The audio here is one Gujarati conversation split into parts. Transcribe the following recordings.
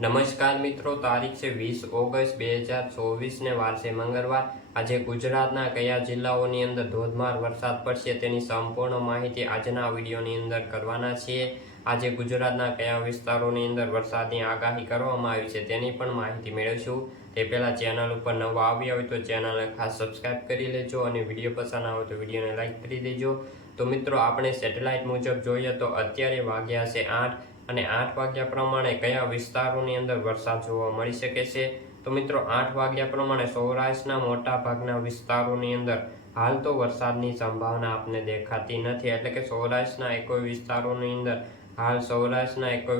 નમસ્કાર મિત્રો, તારીખ છે 20 ઓગસ્ટ 2024 ને વાર છે મંગળવાર। આજે ગુજરાતના કયા જિલ્લાઓની અંદર ધોધમાર વરસાદ પડશે તેની સંપૂર્ણ માહિતી આજના વિડીયોની અંદર કરવાના છીએ। આજે ગુજરાતના કયા વિસ્તારોની અંદર વરસાદની આગાહી કરવામાં આવી છે તેની પણ માહિતી મેળવીશું। તે પહેલા ચેનલ ઉપર નવા આવ્યા હોય તો ચેનલને ખાસ સબસ્ક્રાઇબ કરી લેજો અને વિડીયો પસંદ આવે તો વિડીયોને લાઇક કરી દેજો। તો મિત્રો, આપણે સેટેલાઇટ મુજબ જોઈએ તો અત્યારે વાગ્યા છે 8 અને 8 વાગ્યા પ્રમાણે કયા વિસ્તારોની અંદર વરસાદ જોવા મળી શકે છે। તો મિત્રો, 8 વાગ્યા પ્રમાણે સૌરાષ્ટ્રના મોટા ભાગના વિસ્તારોની અંદર હાલ તો વરસાદની સંભાવના આપને દેખાતી નથી, એટલે કે સૌરાષ્ટ્રના એકોઈ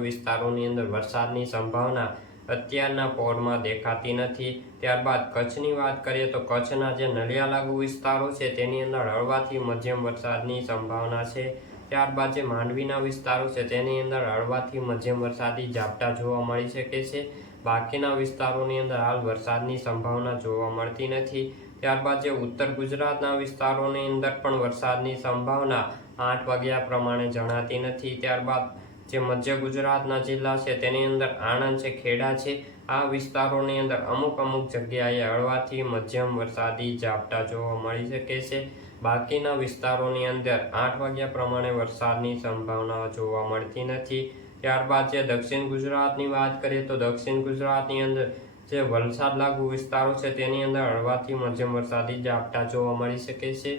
વિસ્તારોની અંદર વરસાદની સંભાવના અત્યારના પહોરમાં દેખાતી નથી। ત્યારબાદ કચ્છની વાત કરીએ તો કચ્છના જે નલિયા લાગુ વિસ્તારો છે તેની અંદર હળવાથી મધ્યમ વરસાદની સંભાવના છે। ત્યારબાદ જે માંડવીના વિસ્તારો છે તેની અંદર હળવાથી મધ્યમ વરસાદી ઝાપટા જોવા મળી શકે છે। બાકીના વિસ્તારોની અંદર હાલ વરસાદની સંભાવના જોવા મળતી નથી। ત્યારબાદ જે ઉત્તર ગુજરાતના વિસ્તારોની અંદર પણ વરસાદની સંભાવના 8 વાગ્યા પ્રમાણે જણાતી નથી। ત્યારબાદ જે મધ્ય ગુજરાતના જિલ્લા છે તેની અંદર આણંદ છે, ખેડા છે, આ વિસ્તારોની અંદર અમુક જગ્યાએ હળવાથી મધ્યમ વરસાદી ઝાપટા જોવા મળી શકે છે। બાકીના વિસ્તારોની અંદર 8 વાગ્યા પ્રમાણે વરસાદની સંભાવના જોવા મળતી નથી। ત્યારબાદ જે દક્ષિણ ગુજરાતની વાત કરીએ તો દક્ષિણ ગુજરાતની અંદર જે વલસાડ લાગુ વિસ્તારો છે તેની અંદર હળવાથી મધ્યમ વરસાદી ઝાપટા જોવા મળી શકે છે।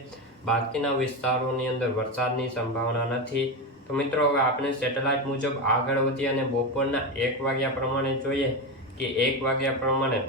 બાકીના વિસ્તારોની અંદર વરસાદની સંભાવના નથી। તો મિત્રો, હવે આપણે સેટેલાઇટ મુજબ આગળ વધીએ અને બપોરના 1 વાગ્યા પ્રમાણે જોઈએ કે 1 વાગ્યા પ્રમાણે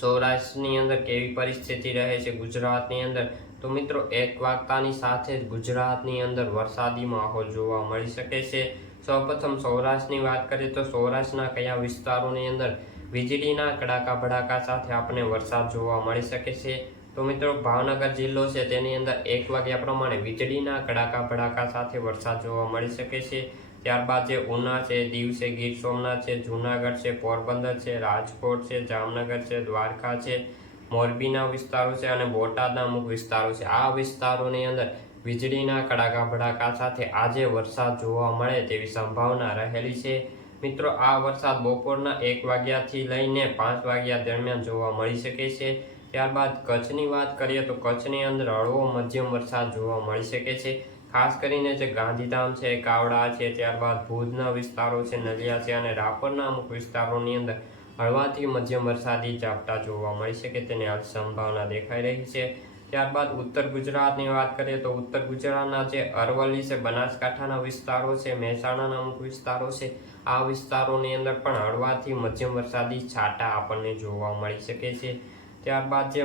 સૌરાષ્ટ્રની અંદર કેવી પરિસ્થિતિ રહે છે ગુજરાતની અંદર। તો મિત્રો, 1 વાગતાની સાથે જ ગુજરાતની અંદર વરસાદી માહોલ જોવા મળી શકે છે। સૌપ્રથમ સૌરાષ્ટ્રની વાત કરીએ તો સૌરાષ્ટ્રના કયા વિસ્તારોની અંદર વીજળીના કડાકા ભડાકા સાથે આપણે વરસાદ જોવા મળી શકે છે। તો મિત્રો, ભાવનગર જિલ્લો છે તેની અંદર 1 વાગ્યા પ્રમાણે વીજળીના કડાકા ભડાકા સાથે વરસાદ જોવા મળી શકે છે। ત્યારબાદ જે ઉના છે, દીવ છે, ગીર સોમનાથ છે, જૂનાગઢ છે, પોરબંદર છે, રાજકોટ છે, જામનગર છે, દ્વારકા છે, મોરબીના વિસ્તારો છે અને બોટાદના અમુક વિસ્તારો છે, આ વિસ્તારોની અંદર વીજળીના કડાકા ભડાકા સાથે આજે વરસાદ જોવા મળે તેવી સંભાવના રહેલી છે। મિત્રો, આ વરસાદ બપોરના 1 વાગ્યાથી લઈને 5 વાગ્યા દરમિયાન જોવા મળી શકે છે। ત્યારબાદ કચ્છની વાત કરીએ તો કચ્છની અંદર હળવો મધ્યમ વરસાદ જોવા મળી શકે છે। ખાસ કરીને જે ગાંધીધામ છે, કાવડા છે, ત્યારબાદ ભુજના વિસ્તારો છે, નલિયા છે અને રાપરના અમુક વિસ્તારોની અંદર હળવાથી મધ્યમ વરસાદી ઝાપટા જોવા મળી શકે તેની હાલ સંભાવના દેખાઈ રહી છે। ત્યારબાદ ઉત્તર ગુજરાતની વાત કરીએ તો ઉત્તર ગુજરાતના જે અરવલ્લી છે, બનાસકાંઠાના વિસ્તારો છે, મહેસાણાના અમુક વિસ્તારો છે, આ વિસ્તારોની અંદર પણ હળવાથી મધ્યમ વરસાદી છાંટા આપણને જોવા મળી શકે છે। ત્યારબાદ જે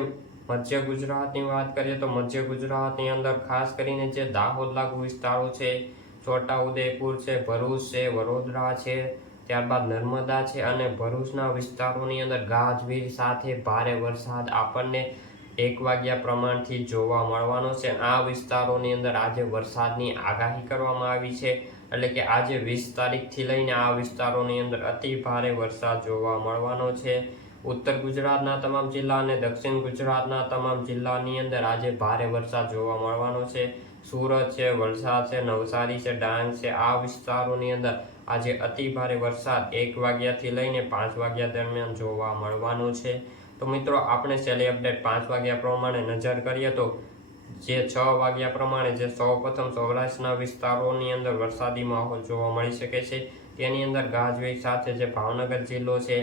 મધ્ય ગુજરાતની વાત કરીએ તો મધ્ય ગુજરાતની અંદર ખાસ કરીને જે દાહોદ લાગુ વિસ્તારો છે, છોટાઉદેપુર છે, ભરૂચ છે, વડોદરા છે, ત્યારબાદ નર્મદા છે અને ભરૂચના વિસ્તારોની અંદર ગાજવીજ સાથે ભારે વરસાદ આપણને 1 વાગ્યા પ્રમાણથી જોવા મળવાનો છે। આ વિસ્તારોની અંદર આજે વરસાદની આગાહી કરવામાં આવી છે, એટલે કે આજે 20 તારીખથી લઈને આ વિસ્તારોની અંદર અતિ ભારે વરસાદ જોવા મળવાનો છે। ઉત્તર ગુજરાતના તમામ જિલ્લા અને દક્ષિણ ગુજરાતના તમામ જિલ્લાની અંદર આજે ભારે વરસાદ જોવા મળવાનો છે। સુરત છે, વલસાડ છે, નવસારી છે, ડાંગ છે, આ વિસ્તારોની અંદર આજે અતિ ભારે વરસાદ 1 વાગ્યાથી લઈને 5 વાગ્યા દરમિયાન જોવા મળવાનો છે। તો મિત્રો, આપણે છેલ્લી અપડેટ 5 વાગ્યા પ્રમાણે નજર કરીએ તો જે 6 વાગ્યા પ્રમાણે જે સૌપ્રથમ સૌરાષ્ટ્રના વિસ્તારોની અંદર વરસાદી માહોલ જોવા મળી શકે છે, તેની અંદર ગાજવીજ સાથે જે ભાવનગર જિલ્લો છે,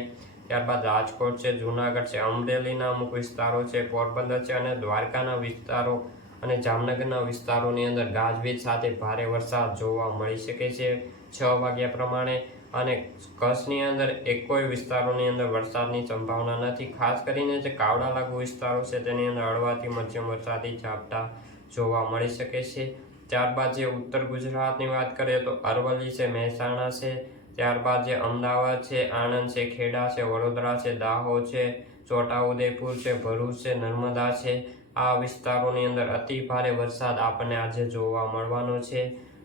ત્યારબાદ રાજકોટ છે, જૂનાગઢ છે, અમરેલીના અમુક વિસ્તારો છે, પોરબંદર છે અને દ્વારકાના વિસ્તારો અને જામનગરના વિસ્તારોની અંદર ગાજવીજ સાથે ભારે વરસાદ જોવા મળી શકે છે 6 વાગ્યા પ્રમાણે। અને કચ્છની અંદર એકોઈ વિસ્તારોની અંદર વરસાદની સંભાવના નથી। ખાસ કરીને જે કાવડા લાગુ વિસ્તારો છે તેની અંદર હળવાથી મધ્યમ વરસાદી ઝાપટા જોવા મળી શકે છે। ત્યારબાદ જે ઉત્તર ગુજરાતની વાત કરીએ તો અરવલ્લી છે, મહેસાણા છે, ત્યારબાદ જે અમદાવાદ છે, આણંદ છે, ખેડા છે, વડોદરા છે, દાહોદ છે, છોટાઉદેપુર છે, ભરૂચ છે, નર્મદા છે, આ વિસ્તારોની અંદર અતિ ભારે વરસાદ આપણને આજે જોવા મળવાનો છે।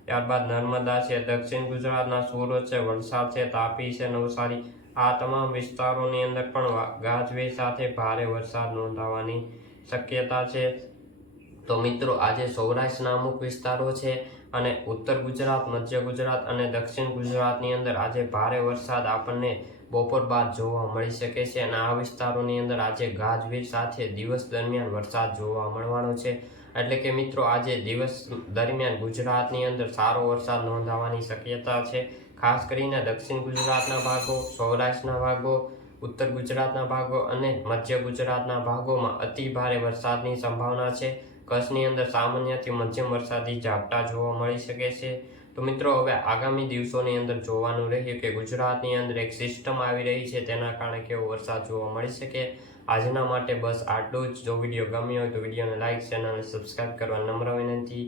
ત્યારબાદ નર્મદા છે, દક્ષિણ ગુજરાતના સુરત છે, વલસાડ છે, તાપી છે, નવસારી, આ તમામ વિસ્તારોની અંદર પણ ગાજવીજ સાથે ભારે વરસાદ નોંધાવાની શક્યતા છે। તો મિત્રો, આજે સૌરાષ્ટ્રના અમુક વિસ્તારો છે અને ઉત્તર ગુજરાત, મધ્ય ગુજરાત અને દક્ષિણ ગુજરાતની અંદર આજે ભારે વરસાદ આપણને બપોર બાદ જોવા મળી શકે છે અને આ વિસ્તારોની અંદર આજે ગાજવીજ સાથે દિવસ દરમિયાન વરસાદ જોવા મળવાનો છે. એટલે કે મિત્રો આજે દિવસ દરમિયાન ગુજરાતની અંદર સારો વરસાદ નોંધાવાની શક્યતા છે. ખાસ કરીને દક્ષિણ ગુજરાતના ભાગો, સૌરાષ્ટ્રના ભાગો, ઉત્તર ગુજરાતના ભાગો અને મધ્ય ગુજરાતના ભાગોમાં અતિ ભારે વરસાદની સંભાવના છે. કચ્છની અંદર સામાન્યથી મધ્યમ વરસાદી ઝાપટા જોવા મળી શકે છે. તો મિત્રો હવે આગામી દિવસોની અંદર જોવાનું રહ્યું કે ગુજરાતની અંદર એક સિસ્ટમ આવી રહી છે, તેના કારણે કેવો વરસાદ જોવા મળી શકે. આજના માટે બસ આટલું જ. જો વિડીયો ગમ્યો હોય તો વિડીયોને લાઇક, ચેનલને સબસ્ક્રાઈબ કરવા નમ્ર વિનંતી.